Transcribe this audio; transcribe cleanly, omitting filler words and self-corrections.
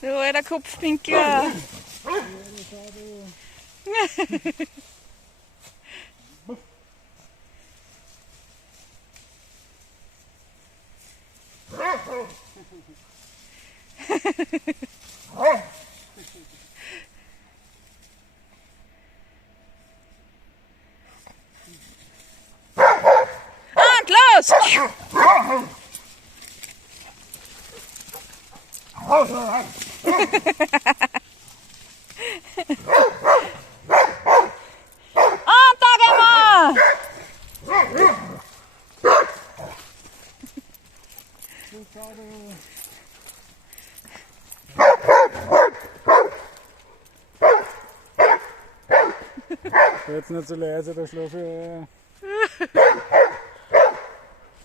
Du alter Kopfpinkler. Und los! Und da gehen wir! Jetzt nicht so leise, da schlafe ich.